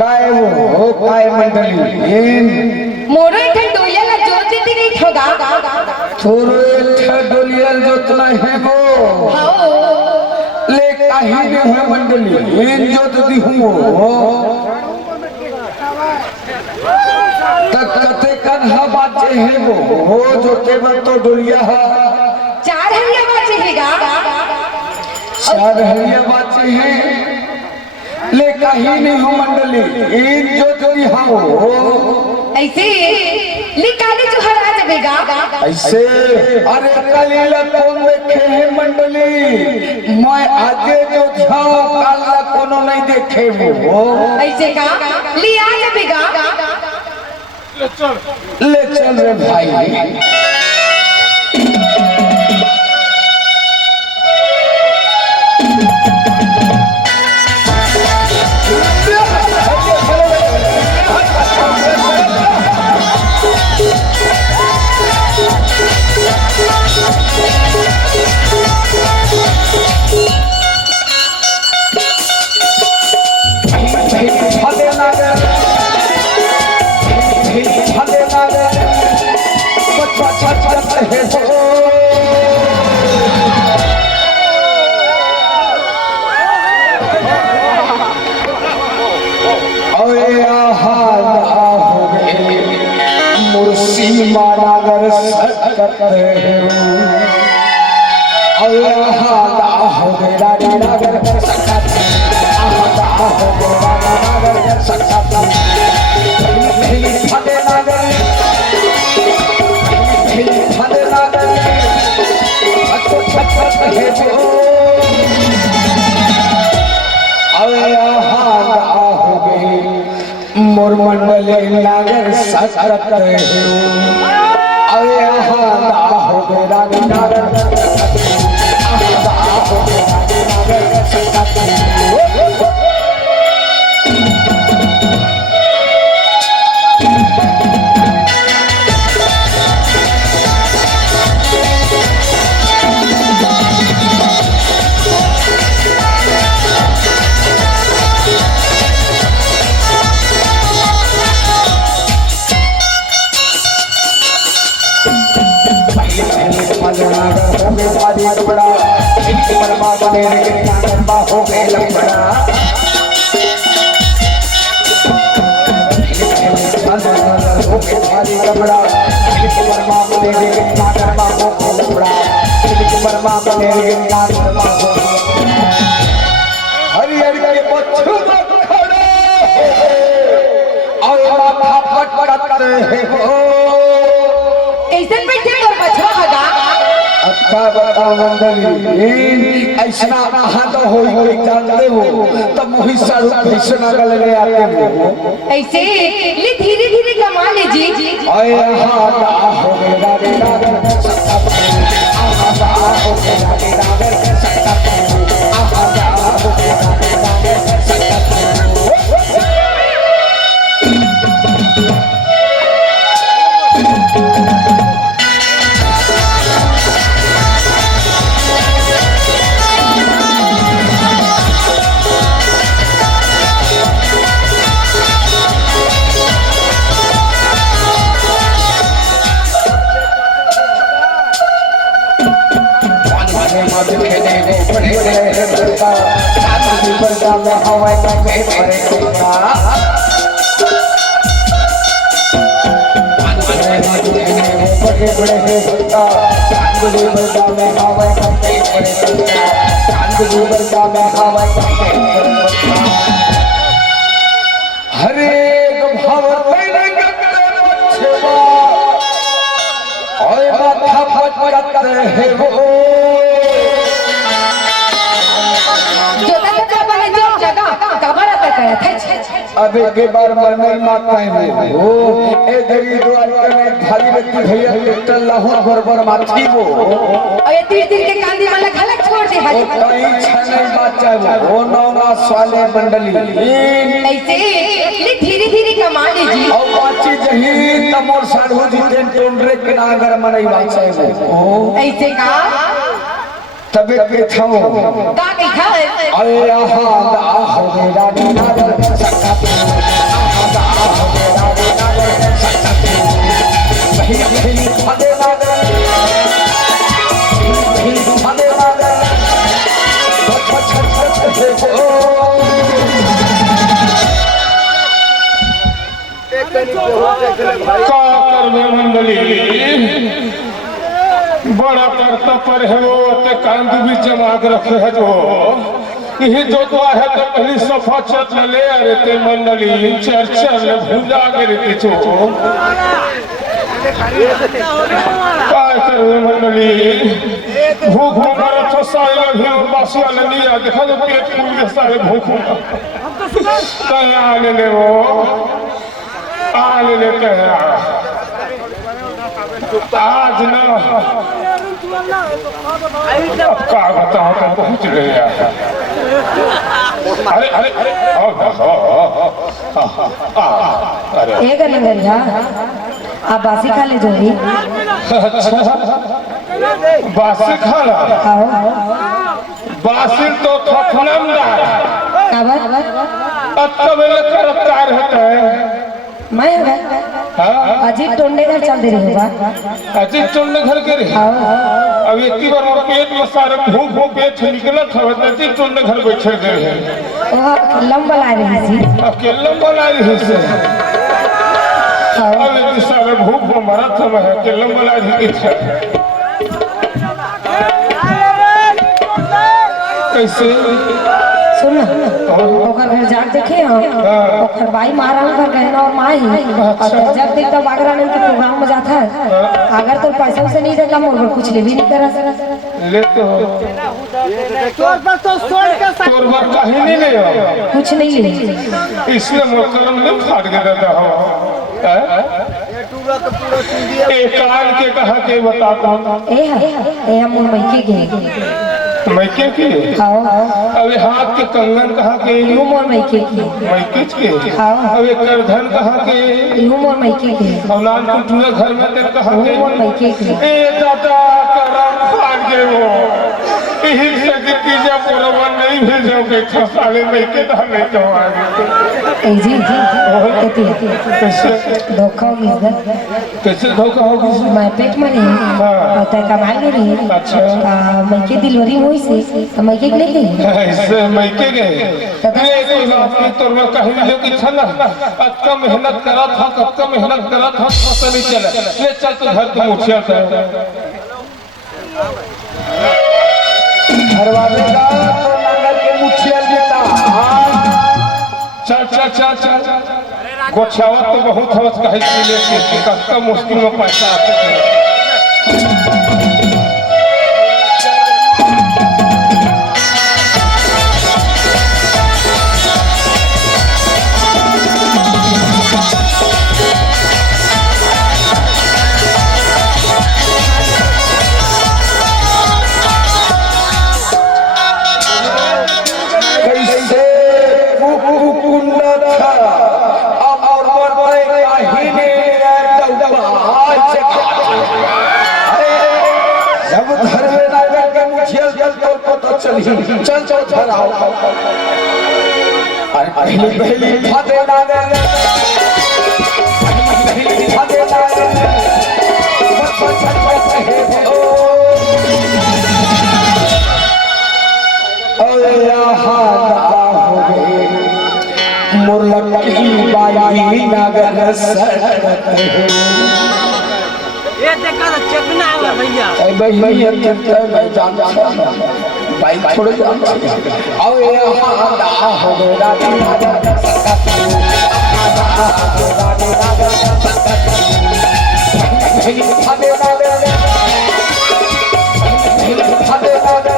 काय मंडली मोरो इथे डोलियाला जोत देती नहीं ठोगा थोरो इथे डोलियाल जोत नहीं है वो हाओ ले काहे ने है मंडली इन जोत दी हूँ तक कते कन्हा बाजे है वो जो केवल तो डोलिया है चार हरिया बाजे हैगा चार हरिया बाजे हैं ले कहीं नहीं हो मंडली इन जो जोड़ी हाँ ऐसे लिकाले जो हरा जबेगा ऐसे अरे कलीला कौन देखे है मंडली मैं आगे जो जाऊं काला कोनो नहीं देखे वो ऐसे का लिया जबेगा ले चल रे भाई मुर्सी मानागर सकत है आहा हो गया नागर सकत आहा हो गया नागर सकत नहीं फटे नागर नहीं फटे नागर अच्छो छत है जो आहा हो गई मोर मंडले नागर सकत है अरे आहा हो गया नागर आहा हो गया नागर सकत बड़ा इनके बर्मा बने लंबा हो गए लंबड़ा हो गए भारी लंबड़ा इनके बर्मा बने लंबा हो गए लंबड़ा इनके बर्मा बने लंबा हो हरि हरि के बच्चों खड़े और माथा पटपट है हो कैसे बैठे और बचवा हगा अच्छा बताओ मंडली ऐसा हाथ हो जानते हो तब मुहिसा भीषण गले आते हो ऐसे ले धीरे धीरे कमा लीजिए आए हाथ हो गया नागर सकत आहा हो गया नागर सकत आहा हो गया नागर सकत में हवा का पेट भरे कोका बड़े बड़े है कोका चांदनी बरसा में हवा का पेट भरे कोका चांदनी बरसा में हवा का पेट भरे कोका हरे भाव तेरे गत्ते बच्चेवा ओए माथा फटफट है वो अबे के बार मरने माता है वो ए गरीब द्वार में भारी व्यक्ति भैया ट्रैक्टर लाहौर बरबर माथी वो और ये 3 दिन के कांदी वाला खलक छोड़ दे हाजी कहीं छने बात चाहे वो नौना स्वाले मंडली ऐसे ले धीरे धीरे कमा लीजिए और पाची जही तमोर साधु जी के टोंडरे के नागर मनई बात चाहे वो ऐसे का तबे के थाओ का के था अरे आहा हो मेरा नागर सत्ता आहा हो मेरा नागर सत्ता महिला महिला खाने नागर खाने नागर मंडली बड़ा करता पर है वो कांद भी जमा के रखे है जो यही जो तो है तो पहली सफा चत ले अरे ते मंडली चर्चा ने भूजा के रहते छो काय करे मंडली भूख मरा तो सारे भी बासी वाले नहीं आ देखा तो पेट फूल के सारे भूख कहीं आने ले वो आने लेते हैं आज ना का बताओ तो पहुंच गए अरे अरे अरे अरे एक नंगरिया आप बासी खा ले जोड़ी बासी खाना बासी तो थोथनम ना अब मेरे करप्तार होता है मैं अजीब टोंडे घर चल दे रही होगा अजीब टोंडे घर के रही अब एक बार वो पेट में सारे भूख भूख पेट निकला था अजीब टोंडे घर बैठे दे रहे लंबा ला रही थी अकेला बना रही से अब एक सारे भूख में मरा था मैं अकेला बना रही थी कैसे सुन ओकर घर जाके देखे हम ओकर भाई महारानी घर गहना और माई और जब देखता बागरानी के प्रोग्राम में जाता है अगर तो पैसा से नहीं देता मोर कुछ ले भी नहीं करा लेते हो तोर बार कहीं नहीं ले कुछ नहीं ले इसलिए मोर कर्म में फाड़ के देता हो एक काल के कहा के बताता हूँ ए हम मैके गए मैके की अबे हाथ के कंगन कहा के मोर मैके की मैके के अबे करधन कहा के मोर मैके की औलाद को पूरे घर में तेरे कहा के मोर मैके की ए दादा करम फाड़ गए वो यही से पिज्जा पुरवा नहीं भेजोगे साले मैके डाले तो आगे जी कैसे धोखा हो गया कैसे धोखा होगी मैं पेट में रही और तय कमाई नहीं रही अच्छा मैके दिलवरी हुई से तो मैके नहीं गई ऐसे मैके गए ये कोई बात नहीं तोर में कहीं नहीं कि था ना कब मेहनत करा था कब मेहनत करा था पता नहीं चला ले चल तू घर तुम उठिया था घर वाले का तो नागर के मुखिया देता चल चल चल चल गोछावत तो बहुत हवस कहे के लिए कब मुश्किल में पैसा आते थे चल चल घर आओ पहली पहली फादे नागर पहली फादे नागर अरे यहाँ हो गए मुरलकी बाई नागर ये देखा तो चकना है भैया भैया मैं जानता भाई छोड़ दो आओ यहाँ हो मेरा नागर सत्ता फादे नागर फादे नागर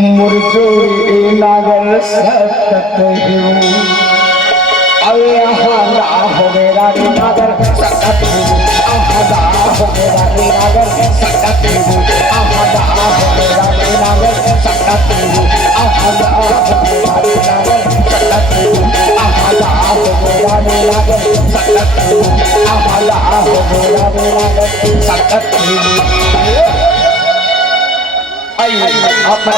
मुरझोरी नागर सतत हो मेरा नागर सतत हो मेरा नागर सतत हो मेरा नागर सतत हो मेरा नागर सतत हो हम